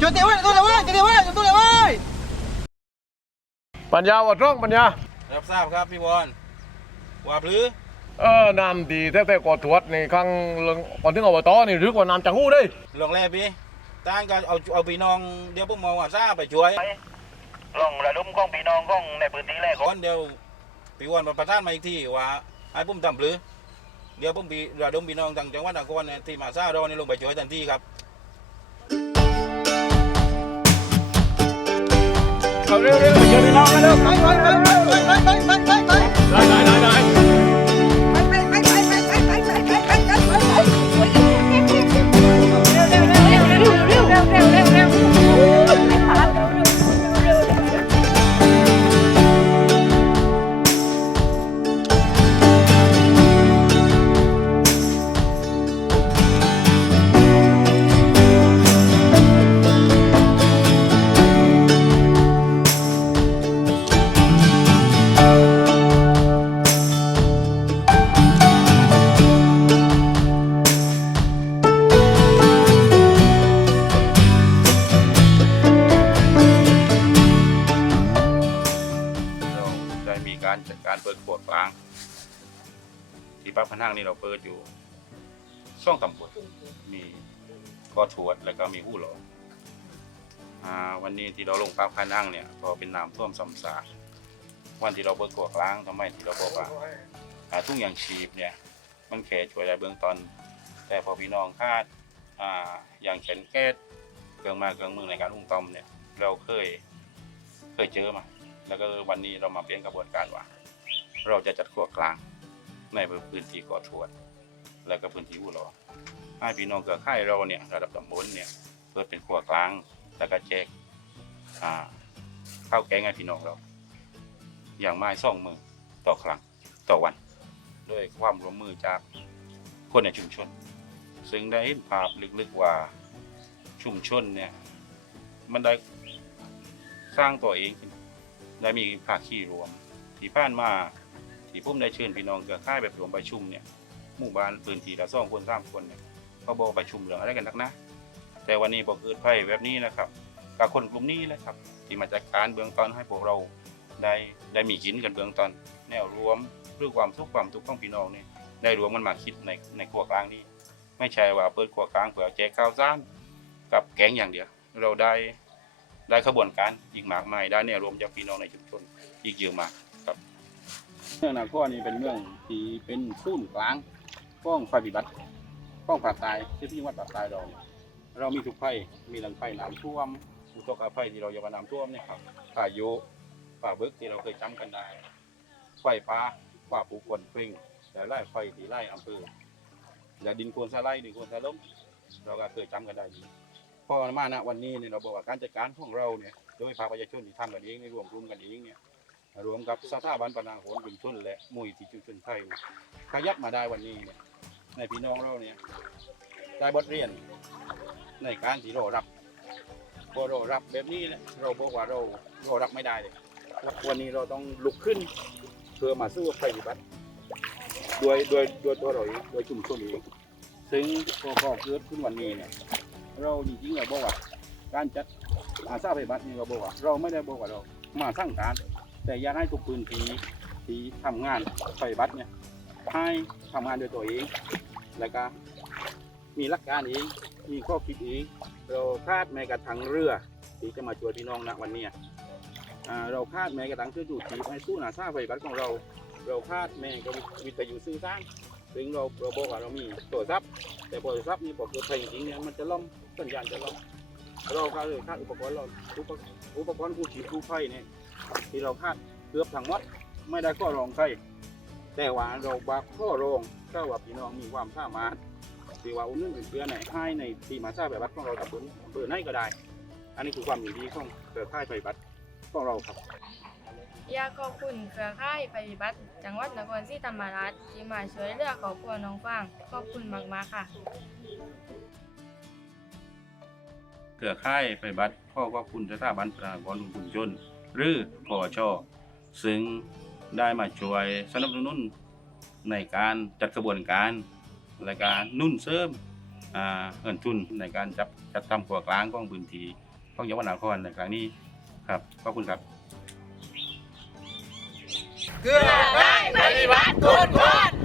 จุดเดียวไว้จุดเดียวไว้จุดเดียวไว้จุดเดียวไว้ปัญญาว่าร้องปัญญารับทราบครับพี่บอลว่าพลือเออน้ำดีแท้ๆกอถวดนี่ครั้งเรื่องก่อนถึงอบตนี่รึกว่าน้ำจังหู้เด้ยลงแรกพี่ต้านก็เอาเอาพี่น้องเดี๋ยวพวกมองว่าทราบไปช่วยลองระดมของพี่น้องของในพื้นที่แรกก่อนเดี๋ยวพี่วันมาประทานมาอีกทีว่าให้ผมทำพลือเดี๋ยวผมพี่ระดมพี่น้องทางจังหวัดนครเนี่ยที่มาทราบเราเนี่ยลงไปช่วยทันทีครับ เอาเร็วๆเดี๋ยวพี่น้องกันเร็วไวไปไวไปไวไปไวไปไวได้ได้ได้ได้เราได้ มีการจัดการเปิดขวดกลาง ที่ป้าพนังนี่เราเปิดอยู่ช่องตำบลมีกอถวดแล้วก็มีหู้หลออ่าวันนี้ที่เราลงป้าพนังเนี่ยพอเป็นน้ำท่วมสำสาวันที่เราเปิดขวดกลางทำไมที่เราบอกว่าทุ่งยางชีพเนี่ย มันแค่ช่วยได้เบื้องต้นแต่พอพี่น้องคาดอย่างเช่นแก๊สเครื่องมาเครื่องมือในการอุ้มต้อมเนี่ย เราเคยเคยเจอมา แล้วก็วันนี้เรามาเปลี่ยนกระบวนการว่า เราจะจัดขั้วกลางในพื้นที่ก่อทวด และก็พื้นที่อุรอให้พี่น้องเครือข่ายเราเนี่ยระดับตำบลเนี่ยเปิดเป็นขั้วกลางแล้วก็แจกข้าวแกงให้พี่น้องเรา อย่างไม่ซ่องมือต่อครั้งต่อวัน ด้วยความร่วมมือจากคนในชุมชน ซึ่งได้เห็นภาพลึกๆว่าชุมชนเนี่ยมันได้สร้างตัวเองขึ้น ได้มีภาคีรวม ที่ผ่านมาที่ผมได้เชิญพี่น้องเครือข่ายแบบรวมประชุมเนี่ยหมู่บ้านพื้นที่ละสองคนสามคนเนี่ยเขาบอกประชุมเรื่องอะไรกันนักนะ แต่วันนี้บอกเกิดไฟแบบนี้นะครับกับคนกลุ่มนี้เลยครับ ที่มาจัดการเบื้องต้นให้พวกเราได้ได้มีกินกันเบื้องต้นแนวรวมเรื่องความทุกข์ความทุกข์ของพี่น้องเนี่ยได้รวมกันมาคิดในในครัวกลางนี้ ไม่ใช่ว่าเปิดครัวกลางเพื่อแจกข้าวสารกับแกงอย่างเดียว เราได้ ได้ขบวนการอีกมากมายได้เนี่ยรวมจากพี่น้องในชุมชนอีกเยอะมากครับเมืองนาครนี่เป็นเมืองที่เป็นศูนย์กลางก้องไฟพิบัติก้องภาคใต้ที่ที่วัดภาคใต้เราเนี่ยเรามีทุกไฟมีหลังไฟน้ำท่วมอุทกภัยที่เราเยกว่าน้ำท่วมเนี่ยครับพายุป่าบึกที่เราเคยจำกันได้ไฟป่าป่าปูกวนกลิ้งแต่ไล่ไฟที่ไล่อำเภอและดินโคลนสไลด์ดินโคลนสล้มเราก็เคยจำกันได้ดี พอมาณวันนี้เนี่ยเราบอกว่าการจัดการของเราเนี่ยโดยภาคประชาชนที่ทำกันเองในรวมกลุ่มกันเองเนี่ยรวมกับสถาบันปนาโหนชุมชนและมุยที่ชุชนไทยขยับมาได้วันนี้เนี่ยในพี่น้องเราเนี่ยได้บทเรียนในการที่เรารับพอเรารับแบบนี้เนี่ยเราบอกว่าเราเรารับไม่ได้เลยวันนี้เราต้องลุกขึ้นเพื่อมาสู้กับภัยพิบัติโดยโดยโดยตัวเราเองโดยชุมชนเองซึ่งพอเกิดขึ้นวันนี้เนี่ย เราจริงๆเราบอกว่า การจัดอาสาไปบัตรนี่เราบอกว่า เราไม่ได้บอกว่าเรา มาสร้างการ แต่อยากให้ทุกพื้นที่ที่ทำงานไปบัตรเนี่ยให้ทำงานโดยตัวเอง แล้วก็มีหลักการเองมีข้อคิดเองเราคาดแม้กระทั่งเรือที่จะมาช่วยพี่น้องณวันนี้เราคาดแม้กระทั่งเครื่องดูดจีบให้สู้อาสาไปบัตรของเรา เราคาดแม้กระทั่งวิทยุสื่อสาร ซึ่งเราเราบอกว่าเรามีโทรศัพท์แต่บริษัทนี้บอกเกิดภัยจริงเนี่ยมันจะล่มสัญญาณจะล่มเราก็เลยคาดอุปกรณ์เราอุปกรณ์อุปกรณ์กู้ชีพกู้ภัยเนี่ยที่เราคาดเกือบทั้งหมดไม่ได้ข้อรองใครแต่ว่าเราบักข้อรองถ้าว่าพี่น้องมีความสามารถที่ว่าอุ่นนึงเพื่อไหนให้ในทีมาทราบแบบบัตรของเราตับบเปิดให้ก็ได้ อันนี้คือความดีของเครือข่ายไฟบัตรของเราครับ อยากขอบคุณเครือข่ายไฟพิบัติ จังหวัดนครศรีธรรมราชที่มาช่วยเหลือครอบครัวน้องฟางขอบคุณมากๆค่ะ เครือข่ายไปบัตรพ่อก็คุณสถาบันประกอบชุมชน หรือพอชซึ่งได้มาช่วยสนับสนุนในการจัดกระบวนการ และการนุ่นเสริมเงินทุนในการจับจัดทำขัวกลางของพื้นที่ของจังหวัดนครในครั้งนี้ครับขอบคุณครับ เพื่อได้ปฏิบัติคุณคน